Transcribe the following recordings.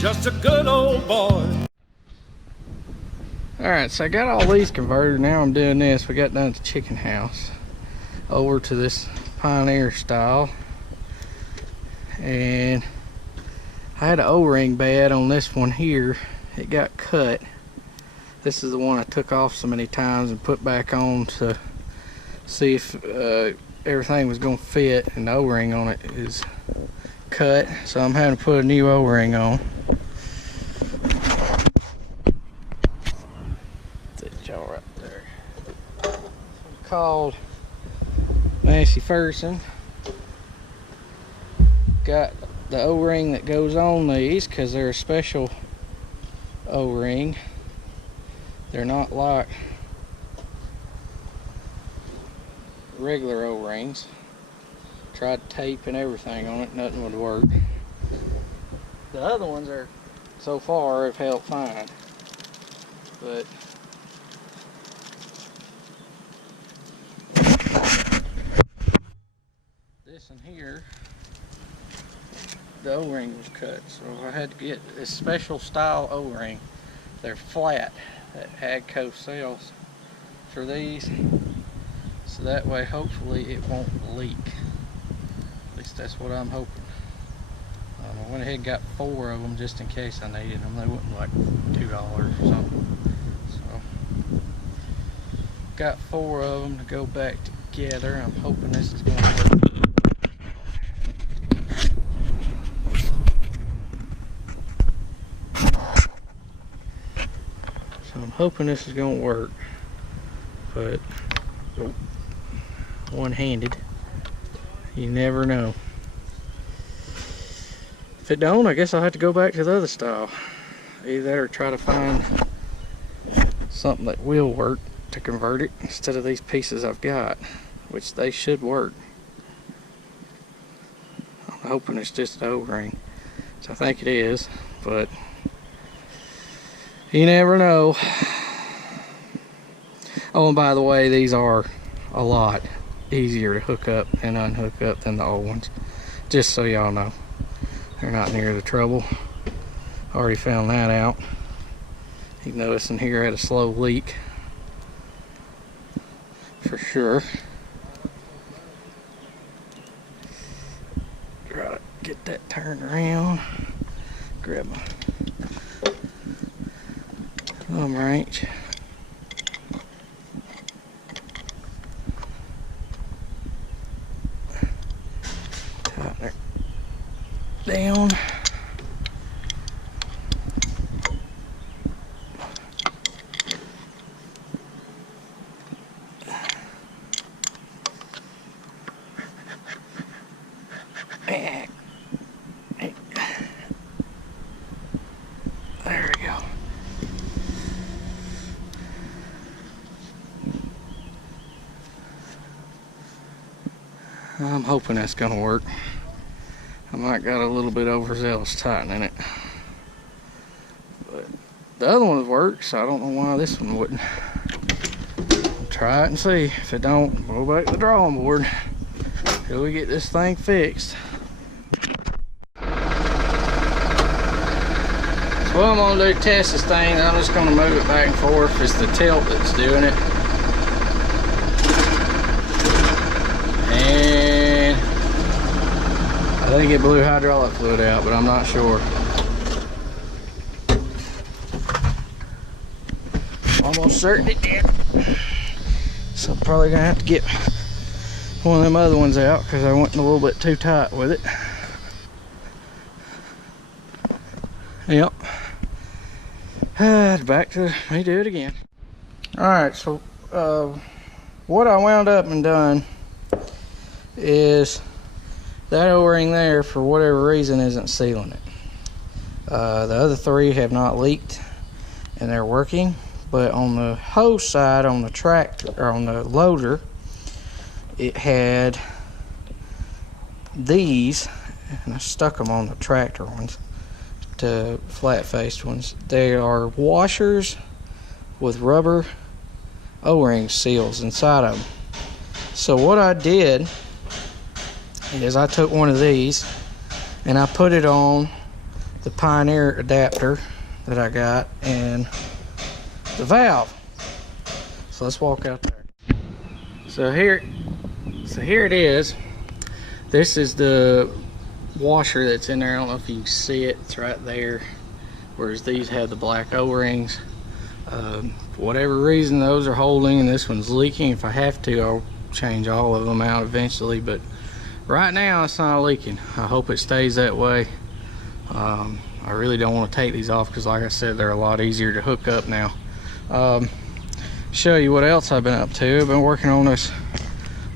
just a good old boy. Alright, so I got all these converted. Now I'm doing this. We got done at the chicken house. Over to this Pioneer style. And I had an O-ring bad on this one here. It got cut. This is the one I took off so many times and put back on to see if everything was going to fit, and the O-ring on it is cut, so I'm having to put a new O-ring on. That jaw right there. It's called Massey Ferguson. Got the O-ring that goes on these because they're a special O-ring. They're not like regular O-rings. Tried tape and everything on it, nothing would work. The other ones are, so far, have held fine. But this in here, the O-ring was cut, so I had to get a special style O-ring. They're flat, that Agco sells for these, so that way hopefully it won't leak. At least that's what I'm hoping. I went ahead and got 4 of them just in case I needed them. They wasn't like $2 or something. So got 4 of them to go back together. I'm hoping this is going to work. So I'm hoping this is going to work, but one-handed, you never know. If it don't, I guess I'll have to go back to the other style. Either that or try to find something that will work to convert it instead of these pieces I've got, which they should work. I'm hoping it's just an O-ring, so I think it is, but you never know. Oh, and by the way, these are a lot easier to hook up and unhook up than the old ones. Just so y'all know. They're not near the trouble. Already found that out. Even though this in here had a slow leak. For sure. Try to get that turned around. Grab my thumb wrench. Tighten it down. There we go. I'm hoping that's gonna work. I might got a little bit overzealous tightening it, but the other ones work, so I don't know why this one wouldn't. Try it and see. If it don't, we'll go back to the drawing board till we get this thing fixed. So what I'm gonna do to test this thing, I'm just gonna move it back and forth. It's the tilt that's doing it. And I think it blew hydraulic fluid out, but I'm not sure. Almost certain it did. So I'm probably gonna have to get one of them other ones out because I went a little bit too tight with it. Yep. Back to me do it again. Alright, so what I wound up and done is that O-ring there, for whatever reason, isn't sealing it. The other 3 have not leaked and they're working, but on the hose side, on the tractor, or on the loader, it had these, and I stuck them on the tractor ones, to flat-faced ones. They are washers with rubber O-ring seals inside of them. So what I did is I took one of these and I put it on the Pioneer adapter that I got and the valve. So let's walk out there. So here it is. This is the washer that's in there. I don't know if you can see it. It's right there. Whereas these have the black O-rings. For whatever reason, those are holding and this one's leaking. If I have to, I'll change all of them out eventually, but right now it's not leaking. I hope it stays that way. I really don't want to take these off because, like I said, they're a lot easier to hook up now. Show you what else I've been up to. I've been working on this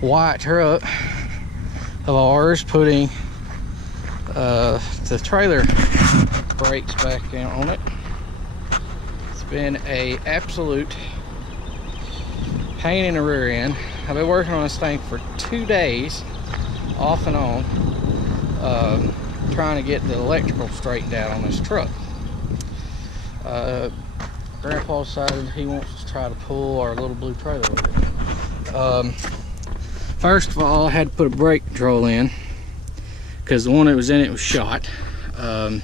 white truck of ours, putting the trailer brakes back in on it. It's been a absolute pain in the rear end. I've been working on this thing for 2 days off and on, trying to get the electrical straightened out on this truck. Grandpa decided he wants to try to pull our little blue trailer with it. First of all, I had to put a brake control in because the one that was in it was shot. Then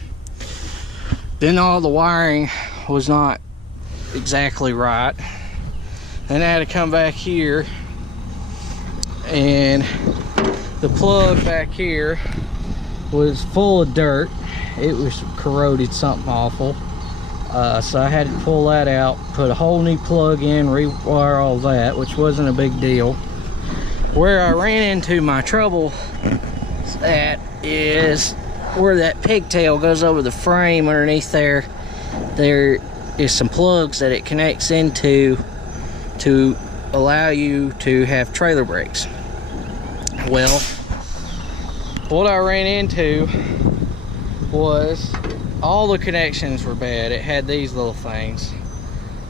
all the wiring was not exactly right. Then I had to come back here, and the plug back here was full of dirt. It was corroded something awful. So I had to pull that out, put a whole new plug in, rewire all that, which wasn't a big deal. Where I ran into my trouble at is where that pigtail goes over the frame underneath there. There is some plugs that it connects into to allow you to have trailer brakes. Well, what I ran into was all the connections were bad. It had these little things.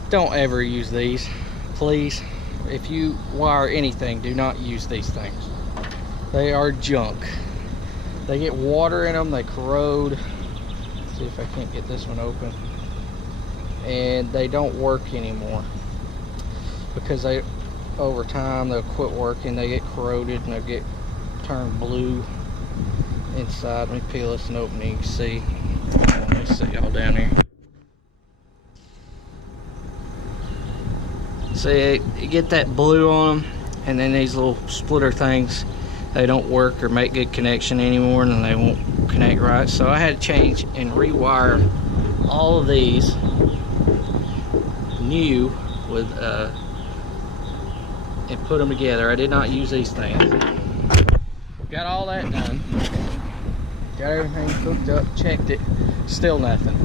Don't ever use these, please. If you wire anything, do not use these things. They are junk. They get water in them, they corrode. Let's see if I can't get this one open. And they don't work anymore because they, over time, they'll quit working. They get corroded and they'll get turned blue inside. Let me peel this and open it. You can see. Let me see y'all down here. See, you get that blue on them, and then these little splitter things, they don't work or make good connection anymore, and they won't connect right. So I had to change and rewire all of these new with and put them together. I did not use these things. Got all that done. Got everything hooked up, checked it, still nothing.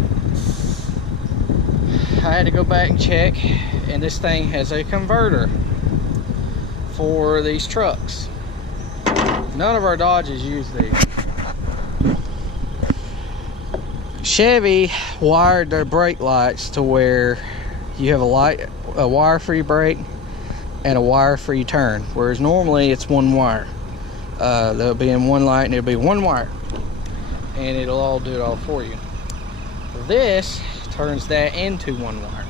I had to go back and check, and this thing has a converter for these trucks. None of our Dodges use these. Chevy wired their brake lights to where you have a wire for your brake and a wire for your turn, whereas normally it's one wire. They'll be in one light and it'll be one wire, and it'll all do it all for you. This turns that into one wire.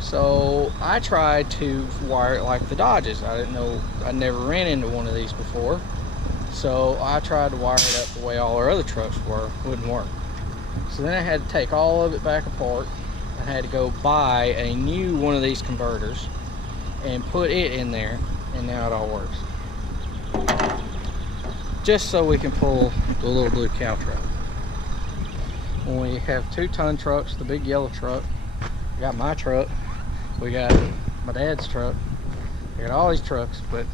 So I tried to wire it like the Dodges. I didn't know, I never ran into one of these before, so I tried to wire it up the way all our other trucks were. Wouldn't work. So then I had to take all of it back apart. I had to go buy a new one of these converters and put it in there, and now it all works. Just so we can pull the little blue cow truck. When we have 2-ton trucks, the big yellow truck, we got my truck, we got my dad's truck, we got all these trucks, but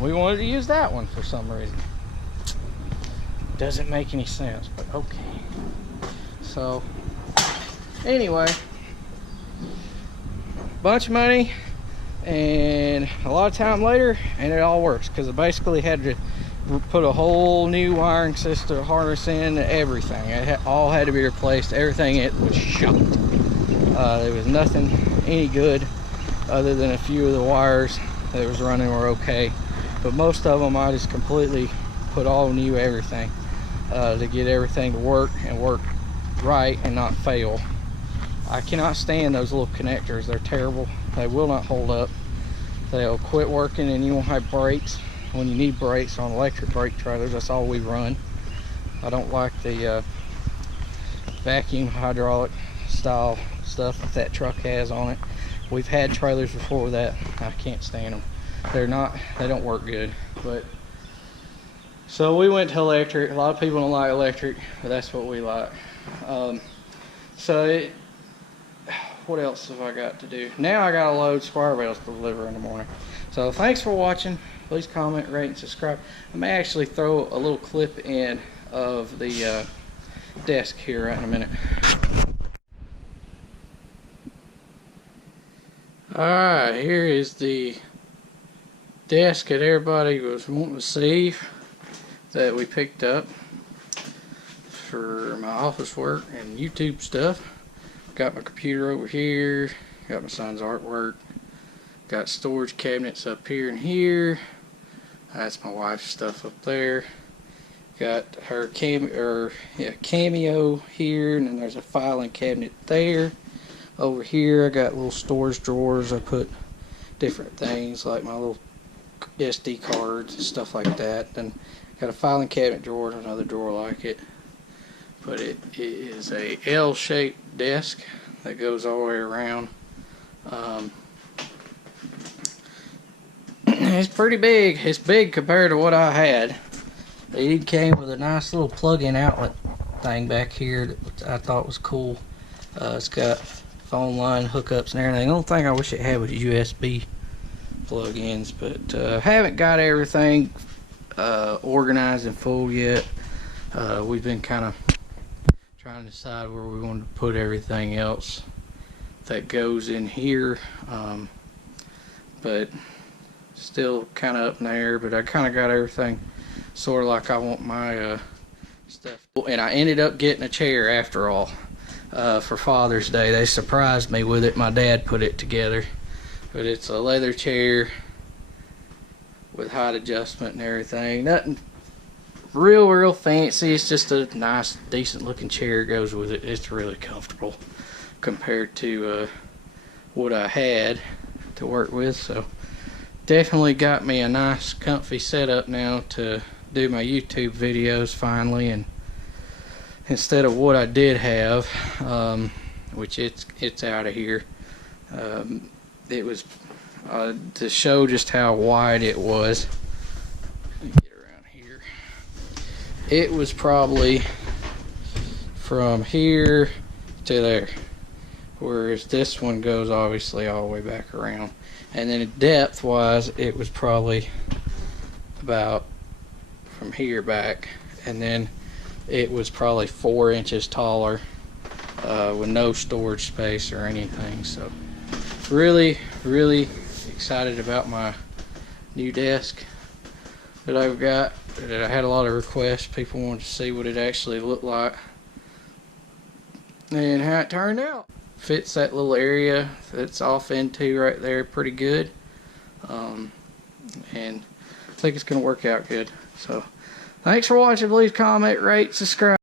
we wanted to use that one for some reason. Doesn't make any sense, but okay. So anyway, bunch of money and a lot of time later, and it all works, because I basically had to put a whole new wiring system, harness in, everything. It all had to be replaced. Everything, it was shot. There was nothing any good other than a few of the wires that was running were okay, but most of them I just completely put all new everything to get everything to work and work right and not fail. I cannot stand those little connectors. They're terrible. They will not hold up. They'll quit working and you won't have brakes when you need brakes on electric brake trailers. That's all we run. I don't like the vacuum hydraulic style stuff that truck has on it. We've had trailers before that. I can't stand them. They don't work good. But so we went to electric. A lot of people don't like electric, but that's what we like. What else have I got to do? Now I got to load square bales to deliver in the morning. So thanks for watching. Please comment, rate, and subscribe. I may actually throw a little clip in of the desk here right in a minute. Alright, here is the desk that everybody was wanting to see that we picked up for my office work and YouTube stuff. Got my computer over here, got my son's artwork, got storage cabinets up here and here. That's my wife's stuff up there. Got her cameo here, and then there's a filing cabinet there. Over here I got little storage drawers. I put different things like my little SD cards and stuff like that. Then got a filing cabinet drawer and another drawer like it. But it is a L-shaped desk that goes all the way around. It's pretty big. It's big compared to what I had. It came with a nice little plug-in outlet thing back here that I thought was cool. It's got phone line hookups and everything. The only thing I wish it had was USB plug-ins, but haven't got everything organized and full yet. We've been kind of trying to decide where we want to put everything else that goes in here, but still kind of up in the air. But I kind of got everything sort of like I want my stuff. And I ended up getting a chair after all for Father's Day. They surprised me with it. My dad put it together, but it's a leather chair with height adjustment and everything. Nothing real fancy. It's just a nice, decent looking chair goes with it. It's really comfortable compared to what I had to work with. So definitely got me a nice comfy setup now to do my YouTube videos finally, and instead of what I did have, which it's out of here. It was to show just how wide it was. It was probably from here to there, whereas this one goes obviously all the way back around. And then depth wise, it was probably about from here back, and then it was probably 4 inches taller with no storage space or anything. So really excited about my new desk that I've got. I had a lot of requests. People wanted to see what it actually looked like and how it turned out. Fits that little area that's off into right there pretty good, and I think it's gonna work out good. So thanks for watching. Please comment, rate, subscribe.